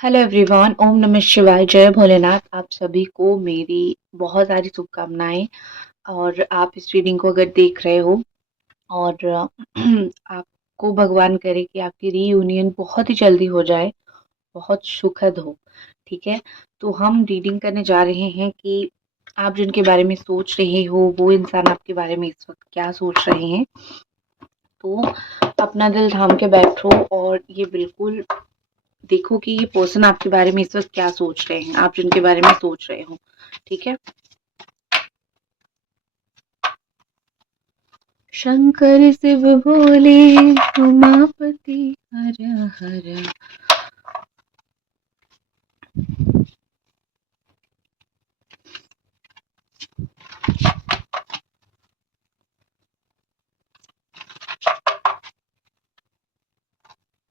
Hello everyone, ओम नमः शिवाय, जय भोलेनाथ। आप सभी को मेरी बहुत सारी शुभकामनाएं। और आप इस रीडिंग को अगर देख रहे हो और आपको भगवान करे कि आपकी रीयूनियन बहुत ही जल्दी हो जाए, बहुत सुखद हो। ठीक है, तो हम रीडिंग करने जा रहे हैं कि आप जिनके बारे में सोच रहे हो वो इंसान आपके बारे में इस वक्त क्या सोच रहे हैं। तो अपना दिल थाम के बैठो और ये बिल्कुल देखो कि ये पर्सन आपके बारे में इस वक्त क्या सोच रहे हैं, आप जिनके बारे में सोच रहे हो। ठीक है। शंकर शिव भोले उमापति हर हर।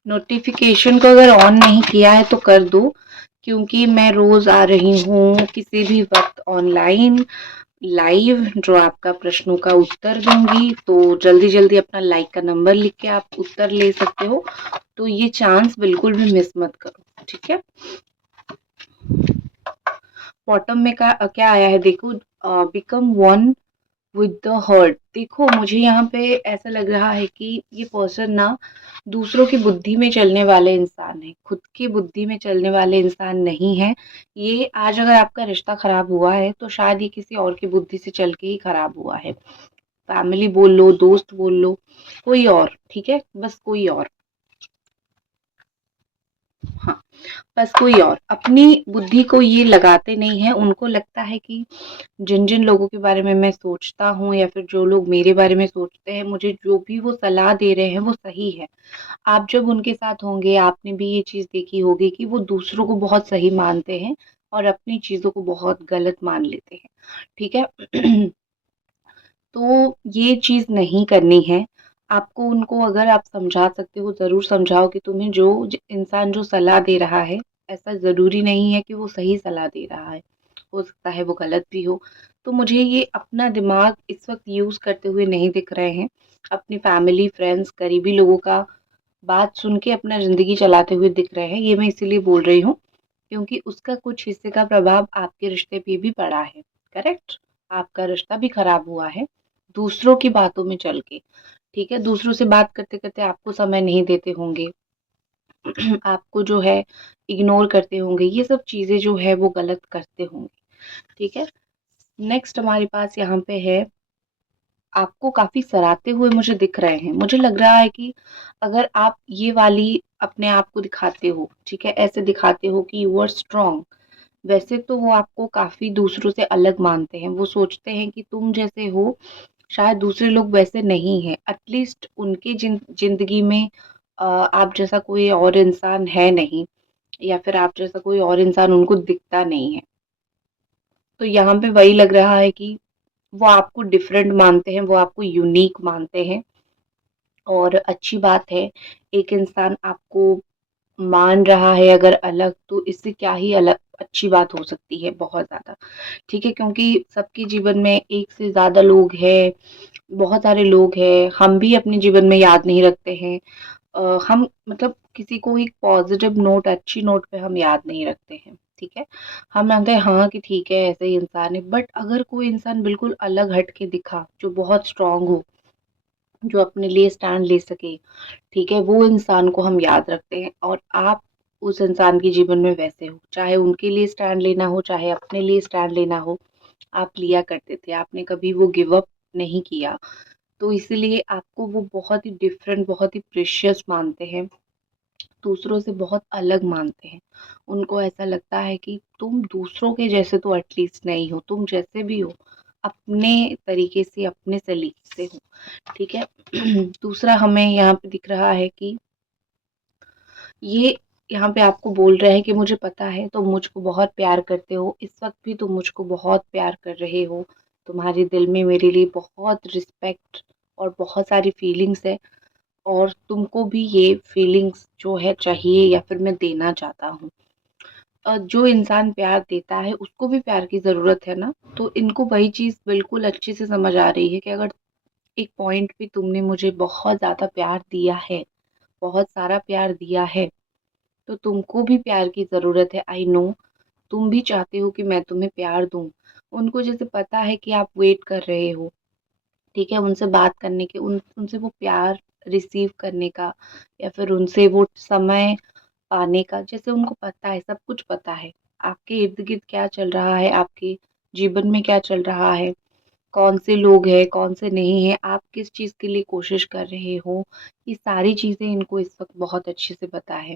नोटिफिकेशन को अगर ऑन नहीं किया है तो कर दो, क्योंकि मैं रोज आ रही हूँ किसी भी वक्त ऑनलाइन लाइव, जो आपका प्रश्नों का उत्तर दूंगी। तो जल्दी जल्दी अपना लाइक का नंबर लिख के आप उत्तर ले सकते हो, तो ये चांस बिल्कुल भी मिस मत करो। ठीक है। बॉटम में क्या आया है देखो, become one with the heart. देखो मुझे यहाँ पे ऐसा लग रहा है कि ये पर्सन ना दूसरों की बुद्धि में चलने वाले इंसान है, खुद की बुद्धि में चलने वाले इंसान नहीं है। ये आज अगर आपका रिश्ता खराब हुआ है तो शायद ये किसी और की बुद्धि से चल के ही खराब हुआ है। फैमिली बोल लो, दोस्त बोल लो, कोई और। ठीक है, बस कोई और। हाँ, बस कोई और अपनी बुद्धि को ये लगाते नहीं है। उनको लगता है कि जिन जिन लोगों के बारे में मैं सोचता हूँ या फिर जो लोग मेरे बारे में सोचते हैं, मुझे जो भी वो सलाह दे रहे हैं वो सही है। आप जब उनके साथ होंगे आपने भी ये चीज देखी होगी कि वो दूसरों को बहुत सही मानते हैं और अपनी चीजों को बहुत गलत मान लेते हैं। ठीक है। तो ये चीज नहीं करनी है आपको। उनको अगर आप समझा सकते हो जरूर समझाओ कि तुम्हें जो इंसान जो सलाह दे रहा है, ऐसा जरूरी नहीं है कि वो सही सलाह दे रहा है, हो सकता है वो गलत भी हो। तो मुझे ये अपना दिमाग इस वक्त यूज करते हुए नहीं दिख रहे हैं। अपनी फैमिली, फ्रेंड्स, करीबी लोगों का बात सुन के अपना जिंदगी चलाते हुए दिख रहे हैं। ये मैं इसीलिए बोल रही हूँ क्योंकि उसका कुछ हिस्से का प्रभाव आपके रिश्ते पे भी पड़ा है। करेक्ट। आपका रिश्ता भी खराब हुआ है दूसरों की बातों में चल के। ठीक है, दूसरों से बात करते करते आपको समय नहीं देते होंगे, आपको जो है इग्नोर करते होंगे, ये सब चीजें जो है वो गलत करते होंगे। ठीक है। नेक्स्ट हमारे पास यहाँ पे है, आपको काफी सराहते हुए मुझे दिख रहे हैं। मुझे लग रहा है कि अगर आप ये वाली अपने आप को दिखाते हो, ठीक है, ऐसे दिखाते हो कि यू आर स्ट्रांग, वैसे तो वो आपको काफी दूसरों से अलग मानते हैं। वो सोचते हैं कि तुम जैसे हो शायद दूसरे लोग वैसे नहीं हैं। एटलीस्ट उनके जिंदगी में आप जैसा कोई और इंसान है नहीं, या फिर आप जैसा कोई और इंसान उनको दिखता नहीं है। तो यहाँ पे वही लग रहा है कि वो आपको डिफरेंट मानते हैं, वो आपको यूनिक मानते हैं। और अच्छी बात है, एक इंसान आपको मान रहा है अगर अलग, तो इससे क्या ही अलग अच्छी बात हो सकती है, बहुत ज्यादा। ठीक है, क्योंकि सबके जीवन में एक से ज्यादा लोग हैं, बहुत सारे लोग हैं। हम भी अपने जीवन में याद नहीं रखते हैं। हम मतलब किसी को एक पॉजिटिव नोट, अच्छी नोट पे हम याद नहीं रखते हैं। ठीक है, हम मानते हैं हाँ कि ठीक है ऐसे ही इंसान है। बट अगर कोई इंसान बिल्कुल अलग हट के दिखा, जो बहुत स्ट्रांग हो, जो अपने लिए स्टैंड ले सके, ठीक है, वो इंसान को हम याद रखते हैं। और आप उस इंसान के जीवन में वैसे हो, चाहे उनके लिए स्टैंड लेना हो चाहे अपने लिए स्टैंड लेना हो, आप लिया करते थे। आपने कभी वो गिव अप नहीं किया। तो इसीलिए आपको वो बहुत ही डिफरेंट, बहुत ही प्रेशियस मानते हैं, दूसरों से बहुत अलग मानते हैं। उनको ऐसा लगता है कि तुम दूसरों के जैसे तो एटलीस्ट नहीं हो, तुम जैसे भी हो अपने तरीके से, अपने सलीके से हो। ठीक है। दूसरा हमें यहाँ पे दिख रहा है कि ये यहाँ पे आपको बोल रहे हैं कि मुझे पता है तुम मुझको बहुत प्यार करते हो, इस वक्त भी तुम मुझको बहुत प्यार कर रहे हो। तुम्हारे दिल में मेरे लिए बहुत रिस्पेक्ट और बहुत सारी फीलिंग्स है, और तुमको भी ये फीलिंग्स जो है चाहिए या फिर मैं देना चाहता हूँ। जो इंसान प्यार देता है उसको भी प्यार की ज़रूरत है ना। तो इनको वही चीज़ बिल्कुल अच्छे से समझ आ रही है कि अगर एक पॉइंट पे तुमने मुझे बहुत ज़्यादा प्यार दिया है, बहुत सारा प्यार दिया है, तो तुमको भी प्यार की ज़रूरत है, आई नो। तुम भी चाहते हो कि मैं तुम्हें प्यार दूँ। उनको जैसे पता है कि आप वेट कर रहे हो, ठीक है, उनसे बात करने के, उनसे वो प्यार रिसीव करने का, या फिर उनसे वो समय पाने का, जैसे उनको पता है, सब कुछ पता है। आपके इर्द-गिर्द क्या चल रहा है, आपके जीवन में क्या चल रहा है, कौन से लोग हैं, कौन से नहीं हैं, आप किस चीज़ के लिए कोशिश कर रहे हो, ये सारी चीज़ें इनको इस वक़्त बहुत अच्छे से पता है।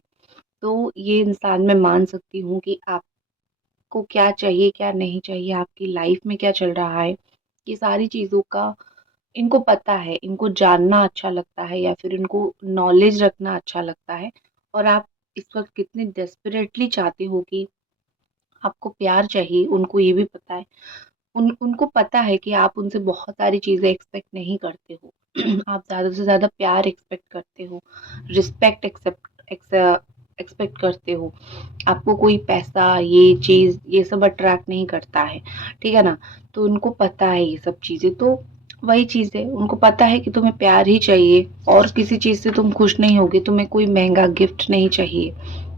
तो ये इंसान मैं मान सकती हूँ कि आपको क्या चाहिए, क्या नहीं चाहिए, आपकी लाइफ़ में क्या चल रहा है, ये सारी चीज़ों का इनको पता है, इनको जानना अच्छा लगता है, या फिर इनको नॉलेज रखना अच्छा लगता है। और आप इस वक़्त कितने डेस्परेटली चाहते हो कि आपको प्यार चाहिए, उनको ये भी पता है। उनको पता है कि आप उनसे बहुत सारी चीज़ें एक्सपेक्ट नहीं करते हो। आप ज़्यादा से ज़्यादा प्यार एक्सपेक्ट करते हो, रिस्पेक्ट एक्सपेक्ट करते हो। आपको कोई पैसा, ये चीज़, ये सब अट्रैक्ट नहीं करता है, ठीक है ना? तो उनको पता है ये सब चीज़ें, तो वही चीज़ है, उनको पता है कि तुम्हें प्यार ही चाहिए और किसी चीज़ से तुम खुश नहीं होगे, तुम्हें कोई महँगा गिफ्ट नहीं चाहिए,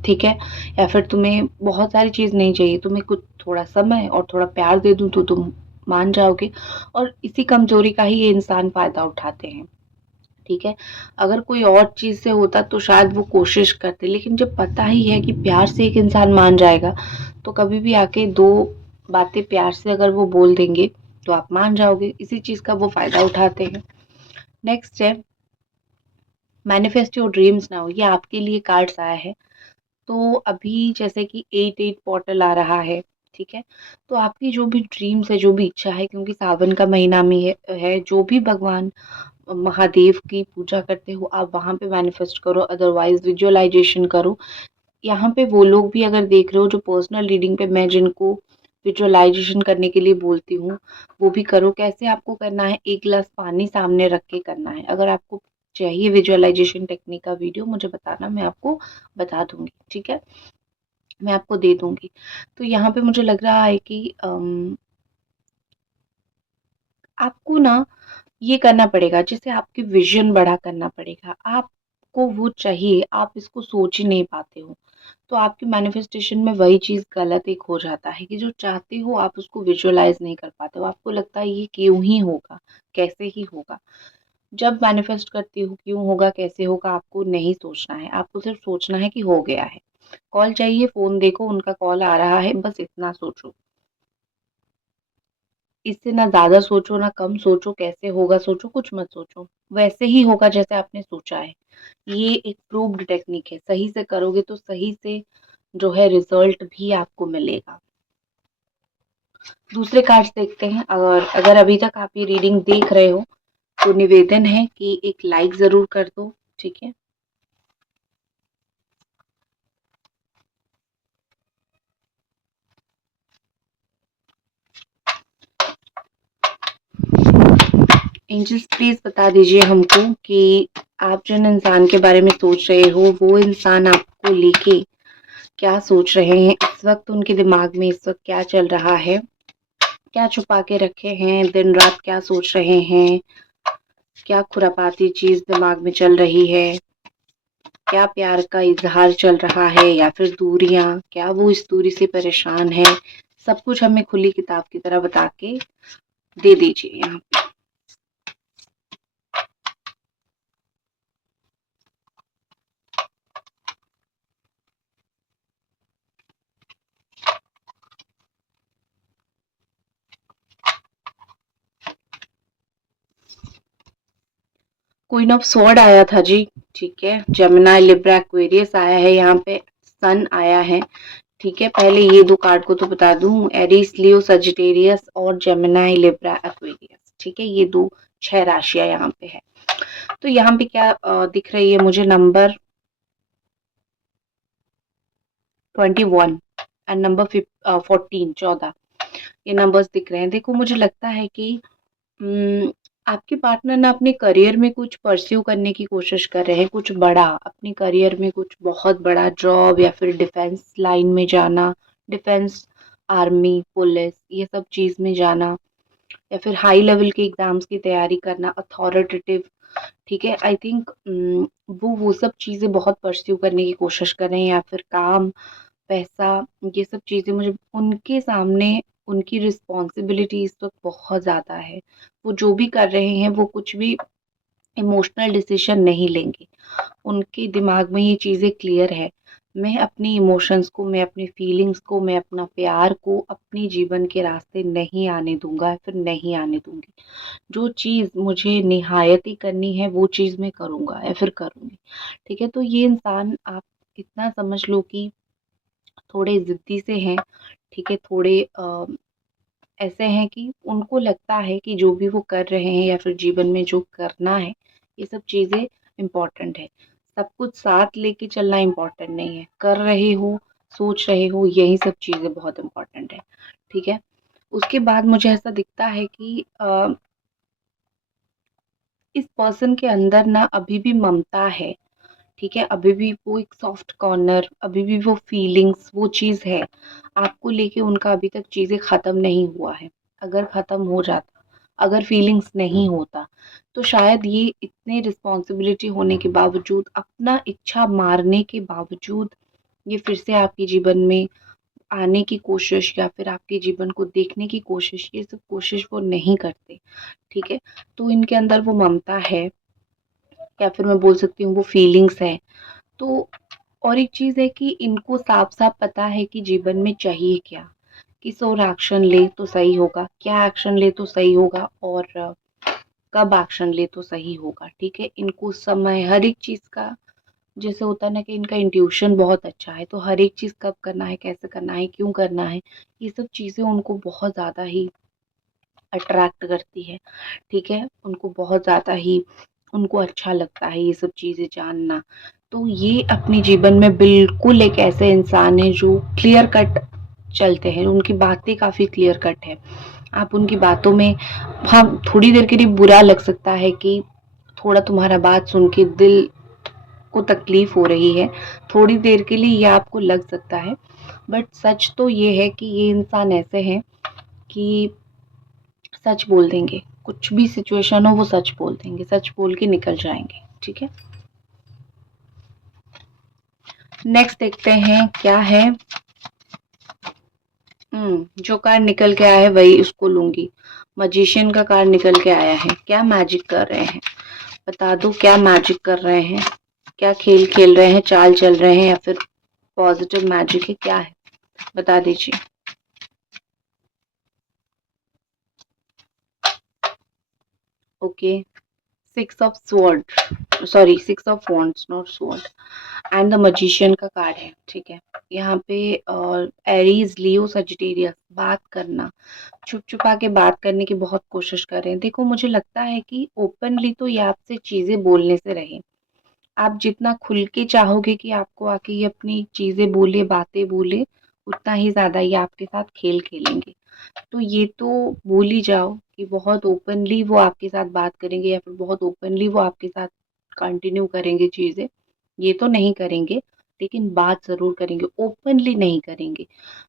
ठीक है? या फिर तुम्हें बहुत सारी चीज़ नहीं चाहिए, तुम्हें कुछ थोड़ा समय और थोड़ा प्यार दे दूँ तो तुम मान जाओगे, और इसी कमज़ोरी का ही ये इंसान फ़ायदा उठाते हैं, ठीक है? अगर कोई और चीज़ से होता तो शायद वो कोशिश करते, लेकिन जब पता ही है कि प्यार से एक इंसान मान जाएगा, तो कभी भी आके 2 बातें प्यार से अगर वो बोल देंगे, तो आप मान जाओगे। इसी चीज़ का वो फ़ायदा उठाते हैं। नेक्स्ट है मैनिफेस्ट योर ड्रीम्स नाउ, ये आपके लिए कार्ड्स आया है। तो अभी जैसे कि 8-8 पोर्टल आ रहा है, ठीक है? तो आपकी जो भी ड्रीम्स है, जो भी इच्छा है, क्योंकि सावन का महीना में है, जो भी भगवान महादेव की पूजा करते हो, आप वहाँ पे मैनिफेस्ट करो, अदरवाइज़ विजुअलाइज़ेशन करो। यहाँ पे वो लोग भी अगर देख रहे हो जो पर्सनल रीडिंग पे मैं जिनको विजुअलाइज़ेशन करने के लिए बोलती हूँ, वो भी करो। कैसे आपको करना है, 1 ग्लास पानी सामने रख के करना है। अगर आपको चाहिए विजुअलाइज़ेशन टेक्निक का वीडियो, मुझे बताना, मैं आपको बता दूँगी, ठीक है? मैं आपको दे दूँगी। तो यहाँ पे मुझे लग रहा है कि आपको ना ये करना पड़ेगा, जैसे आपकी विज़न बड़ा करना पड़ेगा। आपको वो चाहिए, आप इसको सोच ही नहीं पाते हो। तो आपकी मैनिफेस्टेशन में वही चीज़ गलत एक हो जाता है कि जो चाहते हो आप उसको विजुअलाइज़ नहीं कर पाते हो। आपको लगता है ये क्यों ही होगा, कैसे ही होगा। जब मैनिफेस्ट करते हो क्यों होगा, कैसे होगा, आपको नहीं सोचना है। आपको सिर्फ़ सोचना है कि हो गया है। कॉल चाहिए, फ़ोन देखो, उनका कॉल आ रहा है, बस इतना सोचो। इससे ना ज़्यादा सोचो, ना कम सोचो, कैसे होगा सोचो, कुछ मत सोचो। वैसे ही होगा जैसे आपने सोचा है। ये एक प्रूव्ड टेक्निक है, सही से करोगे तो सही से जो है रिज़ल्ट भी आपको मिलेगा। दूसरे कार्ड्स देखते हैं। अगर अगर अभी तक आप ये रीडिंग देख रहे हो, तो निवेदन है कि एक लाइक ज़रूर कर दो, ठीक है? एंजल्स प्लीज़ बता दीजिए हमको कि आप जिन इंसान के बारे में सोच रहे हो, वो इंसान आपको लेके क्या सोच रहे हैं? इस वक़्त उनके दिमाग में इस वक़्त क्या चल रहा है? क्या छुपा के रखे हैं? दिन-रात क्या सोच रहे हैं? क्या खुरापाती चीज़ दिमाग में चल रही है? क्या प्यार का इज़हार चल रहा है, या फिर दूरियाँ? क्या वो इस दूरी से परेशान है? सब कुछ हमें खुली किताब की तरह बता के दे दीजिए यहाँ। क्वीन ऑफ स्वॉर्ड आया था जी, ठीक है? जेमिनी, लिब्रा, एक्वेरियस आया है, यहाँ पे सन आया है, ठीक है? पहले ये 2 कार्ड को तो बता दूँ, एरीज, लियो, सजिटेरियस और जेमिनी, लिब्रा, एक्वेरियस, ठीक है? ये 2 6 राशियाँ यहाँ पे है। तो यहाँ पे क्या दिख रही है मुझे, नंबर 21 एंड नंबर 14 14, ये नंबर्स दिख रहे हैं। देखो, मुझे लगता है कि उम, आपके पार्टनर ना अपने करियर में कुछ परस्यू करने की कोशिश कर रहे हैं, कुछ बड़ा, अपने करियर में कुछ बहुत बड़ा, जॉब या फिर डिफेंस लाइन में जाना, डिफेंस, आर्मी, पुलिस, ये सब चीज़ में जाना, या फिर हाई लेवल के एग्ज़ाम्स की तैयारी करना, अथॉरिटेटिव ठीक है। आई थिंक वो सब चीज़ें बहुत परस्यू करने की कोशिश कर रहे हैं, या फिर काम, पैसा, ये सब चीज़ें मुझे उनके सामने उनकी रिस्पॉन्सिबिलिटी इस वक़्त बहुत ज़्यादा है। वो जो भी कर रहे हैं वो कुछ भी इमोशनल डिसीज़न नहीं लेंगे। उनके दिमाग में ये चीज़ें क्लियर है। मैं अपनी इमोशंस को, मैं अपनी फीलिंग्स को, मैं अपना प्यार को अपने जीवन के रास्ते नहीं आने दूँगा या फिर नहीं आने दूँगी। जो चीज़ मुझे निहायती करनी है वो चीज़ मैं करूँगा या फिर करूँगी। ठीक है? तो ये इंसान आप इतना समझ लो कि थोड़े ज़िद्दी से हैं, ठीक है? थोड़े ऐसे हैं कि उनको लगता है कि जो भी वो कर रहे हैं या फिर जीवन में जो करना है, ये सब चीज़ें इम्पोर्टेंट है। सब कुछ साथ लेके चलना इम्पोर्टेंट नहीं है। कर रहे हो, सोच रहे हो, यही सब चीज़ें बहुत इम्पोर्टेंट है। ठीक है? उसके बाद मुझे ऐसा दिखता है कि इस पर्सन के अंदर ना अभी भी ममता है। ठीक है? अभी भी वो एक सॉफ्ट कॉर्नर, अभी भी वो फीलिंग्स, वो चीज़ है। आपको लेके उनका अभी तक चीज़ें ख़त्म नहीं हुआ है। अगर ख़त्म हो जाता, अगर फीलिंग्स नहीं होता, तो शायद ये इतने रिस्पॉन्सिबिलिटी होने के बावजूद, अपना इच्छा मारने के बावजूद, ये फिर से आपके जीवन में आने की कोशिश या फिर आपके जीवन को देखने की कोशिश, ये सब कोशिश वो नहीं करते। ठीक है? तो इनके अंदर वो ममता है, या फिर मैं बोल सकती हूँ वो फीलिंग्स है। तो और एक चीज़ है कि इनको साफ-साफ पता है कि जीवन में चाहिए क्या? किस ओर एक्शन ले तो सही होगा, क्या एक्शन ले तो सही होगा, और कब एक्शन ले तो सही होगा, ठीक है? इनको समय, हर एक चीज़ का, जैसे होता है ना कि इनका इंट्यूशन बहुत अच्छा है, तो हर एक चीज़ कब करना है, कैसे करना है, क्यों करना है, ये सब चीज़ें उनको बहुत ज़्यादा ही अट्रैक्ट करती है, ठीक है? उनको बहुत ज़्यादा ही उनको अच्छा लगता है ये सब चीज़ें जानना। तो ये अपने जीवन में बिल्कुल एक ऐसे इंसान हैं जो क्लियर कट चलते हैं, उनकी बातें काफ़ी क्लियर कट है। आप उनकी बातों में, हाँ, थोड़ी देर के लिए बुरा लग सकता है कि थोड़ा तुम्हारा बात सुन के दिल को तकलीफ़ हो रही है, थोड़ी देर के लिए ये आपको लग सकता है, बट सच तो ये है कि ये इंसान ऐसे हैं कि सच बोल देंगे। कुछ भी सिचुएशन हो वो सच बोल देंगे, सच बोल के निकल जाएँगे, ठीक है? नेक्स्ट देखते हैं क्या है। जो कार्ड निकल के आया है वही उसको लूँगी। मैजिशियन का कार्ड निकल के आया है। क्या मैजिक कर रहे हैं? बता दो, क्या मैजिक कर रहे हैं? क्या खेल खेल रहे हैं, चाल चल रहे हैं, या फिर पॉजिटिव मैजिक है, क्या है? बता दीजिए। Okay, 6 of sword, sorry 6 of wands, not sword, and the magician का कार्ड है, ठीक है? यहाँ पे एरीज, लियो, सजिटेरियस, बात करना, छुप छुपा के बात करने की बहुत कोशिश कर रहे हैं। देखो, मुझे लगता है कि ओपनली तो ये आपसे चीज़ें बोलने से रहे। आप जितना खुल के चाहोगे कि आपको आके ये अपनी चीज़ें बोले, बातें बोले, उतना ही ज़्यादा ये आपके साथ खेल खेलेंगे। तो ये तो भूल ही जाओ कि बहुत ओपनली वो आपके साथ बात करेंगे या फिर बहुत ओपनली वो आपके साथ कंटिन्यू करेंगे चीज़ें। ये तो नहीं करेंगे, लेकिन बात ज़रूर करेंगे, ओपनली नहीं करेंगे।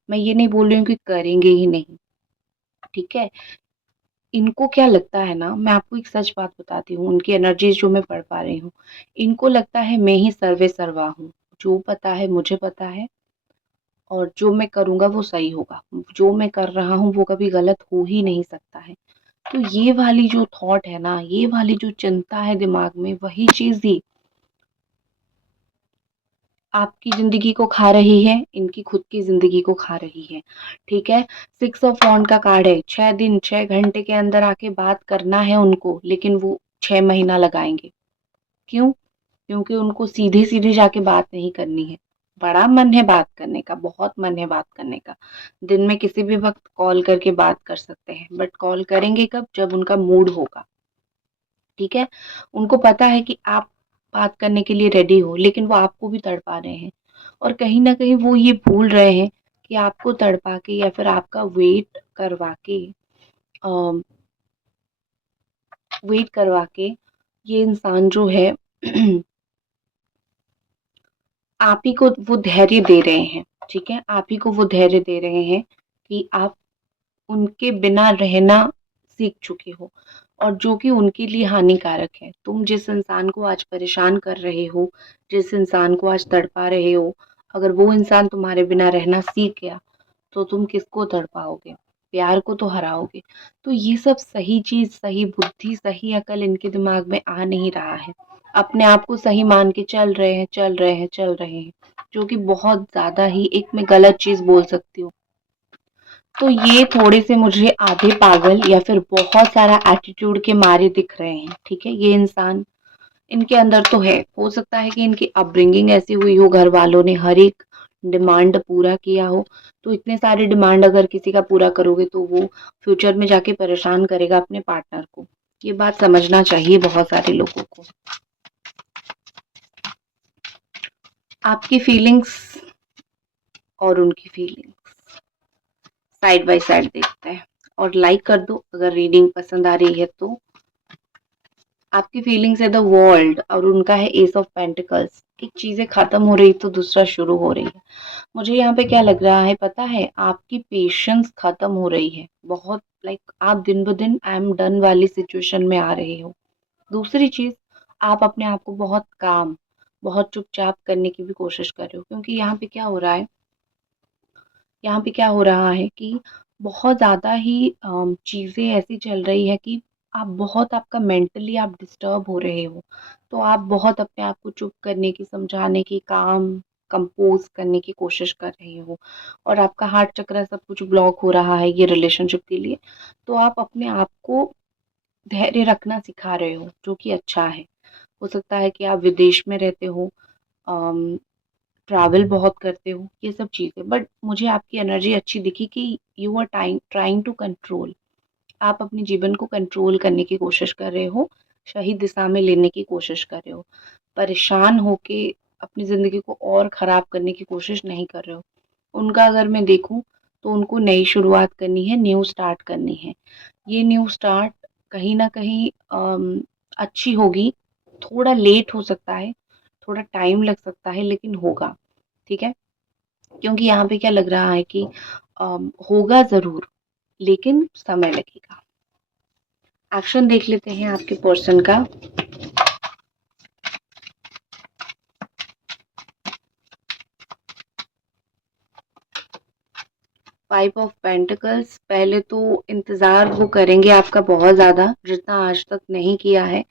मैं ये नहीं बोल रही हूँ कि करेंगे ही नहीं, ठीक है? इनको क्या लगता है ना, मैं आपको एक सच बात बताती हूँ, उनकी एनर्जीज़ जो मैं पढ़ पा रही हूँ। इनको लगता है मैं ही सर्वे सर्वा हूँ। जो पता है मुझे पता है, और जो मैं करूँगा वो सही होगा। जो मैं कर रहा हूँ वो कभी गलत हो ही नहीं सकता है। तो ये वाली जो थॉट है ना, ये वाली जो चिंता है दिमाग में, वही चीज़ ही आपकी ज़िंदगी को खा रही है, इनकी खुद की ज़िंदगी को खा रही है, ठीक है? 6 ऑफ वॉन्ड का कार्ड है, 6 दिन, 6 घंटे के अंदर आके बात करना है उनको, लेकिन वो 6 महीना लगाएँगे। क्यों? क्योंकि उनको सीधे-सीधे जाके बात नहीं करनी है। बड़ा मन है बात करने का, बहुत मन है बात करने का। दिन में किसी भी वक़्त कॉल करके बात कर सकते हैं, बट कॉल करेंगे कब? जब उनका मूड होगा, ठीक है? उनको पता है कि आप बात करने के लिए रेडी हो, लेकिन वो आपको भी तड़पा रहे हैं, और कहीं न कहीं वो ये भूल रहे हैं कि आपको तड़पा के या फिर आपका अ, वेट करवा के ये इंसान जो है आप ही को वो धैर्य दे रहे हैं, ठीक है? आप ही को वो धैर्य दे रहे हैं कि आप उनके बिना रहना सीख चुके हो। और जो कि उनके लिए हानिकारक है। तुम जिस इंसान को आज परेशान कर रहे हो, जिस इंसान को आज तड़पा रहे हो, अगर वो इंसान तुम्हारे बिना रहना सीख गया तो तुम किसको तड़पाओगे? प्यार को तो हराओगे। तो ये सब सही चीज़, सही बुद्धि, सही अकल इनके दिमाग में आ नहीं रहा है। अपने आप को सही मान के चल रहे हैं, चल रहे हैं, चल रहे हैं, जो कि बहुत ज़्यादा ही एक मैं गलत चीज़ बोल सकती हूँ। तो ये थोड़े से मुझे आधे पागल या फिर बहुत सारा एटीट्यूड के मारे दिख रहे हैं, ठीक है? ये इंसान इनके अंदर तो है, हो सकता है कि इनकी अपब्रिंगिंग ऐसी हुई हो, घर वालों ने हर एक डिमांड पूरा किया हो, तो इतने सारे डिमांड अगर किसी का पूरा करोगे तो वो फ्यूचर में जाके परेशान करेगा अपने पार्टनर को। ये बात समझना चाहिए बहुत सारे लोगों को। आपकी फीलिंग्स और उनकी फीलिंग्स साइड बाय साइड देखते हैं और लाइक कर दो अगर रीडिंग पसंद आ रही है तो। आपकी फीलिंग्स है द वर्ल्ड और उनका है एस ऑफ पेंटिकल्स। एक चीजें खत्म हो रही तो दूसरा शुरू हो रही है। मुझे यहाँ पे क्या लग रहा है पता है, आपकी पेशेंस खत्म हो रही है बहुत। लाइक आप दिन ब दिन आई एम डन वाली सिचुएशन में आ रहे हो। दूसरी चीज, आप अपने आप को बहुत काम, बहुत चुपचाप करने की भी कोशिश कर रहे हो, क्योंकि यहाँ पे क्या हो रहा है, यहाँ पे क्या हो रहा है कि बहुत ज़्यादा ही चीज़ें ऐसी चल रही है कि आप बहुत, आपका मेंटली आप डिस्टर्ब हो रहे हो। तो आप बहुत अपने आप को चुप करने की, समझाने की, काम कंपोज करने की कोशिश कर रहे हो और आपका हार्ट चक्र सब कुछ ब्लॉक हो रहा है ये रिलेशनशिप के लिए। तो आप अपने आप को धैर्य रखना सिखा रहे हो, जो कि अच्छा है। हो सकता है कि आप विदेश में रहते हो, ट्रैवल बहुत करते हो, ये सब चीज़ें, बट मुझे आपकी एनर्जी अच्छी दिखी कि you are trying to control. आप अपने जीवन को कंट्रोल करने की कोशिश कर रहे हो, सही दिशा में लेने की कोशिश कर रहे हो। परेशान होके अपनी ज़िंदगी को और ख़राब करने की कोशिश नहीं कर रहे हो। उनका अगर मैं देखूँ तो उनको नई शुरुआत करनी है, न्यू स्टार्ट करनी है। ये न्यू स्टार्ट कहीं न कहीं अच्छी होगी, थोड़ा लेट हो सकता है, थोड़ा टाइम लग सकता है, लेकिन होगा, ठीक है? क्योंकि यहाँ पे क्या लग रहा है कि होगा ज़रूर, लेकिन समय लगेगा। एक्शन देख लेते हैं आपके पर्सन का। 5 ऑफ पेंटिकल्स, पहले तो इंतज़ार वो करेंगे आपका बहुत ज़्यादा, जितना आज तक नहीं किया है।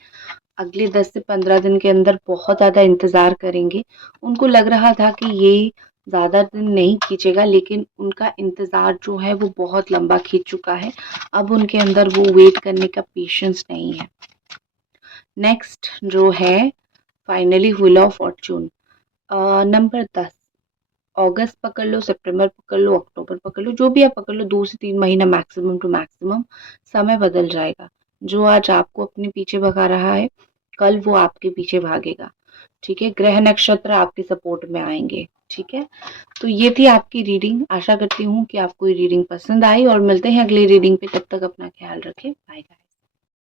अगले 10 से 15 दिन के अंदर बहुत ज़्यादा इंतज़ार करेंगे। उनको लग रहा था कि ये ज़्यादा दिन नहीं खींचेगा, लेकिन उनका इंतज़ार जो है वो बहुत लंबा खींच चुका है। अब उनके अंदर वो वेट करने का पेशेंस नहीं है। नेक्स्ट जो है finally wheel of Fortune, number 10। अगस्त पकड़ लो, सितंबर पकड़ लो, अक्टूबर पकड़ लो, जो भी आप पकड़ लो, 2 से 3 महीना मैक्सिमम टू मैक्सिमम। समय बदल जाएगा। जो आज आपको अपने पीछे भगा रहा है, कल वो आपके पीछे भागेगा, ठीक है? ग्रह नक्षत्र आपके सपोर्ट में आएंगे, ठीक है? तो ये थी आपकी रीडिंग। आशा करती हूँ कि आपको ये रीडिंग पसंद आई और मिलते हैं अगली रीडिंग पे। तब तक अपना ख्याल रखें। बाय।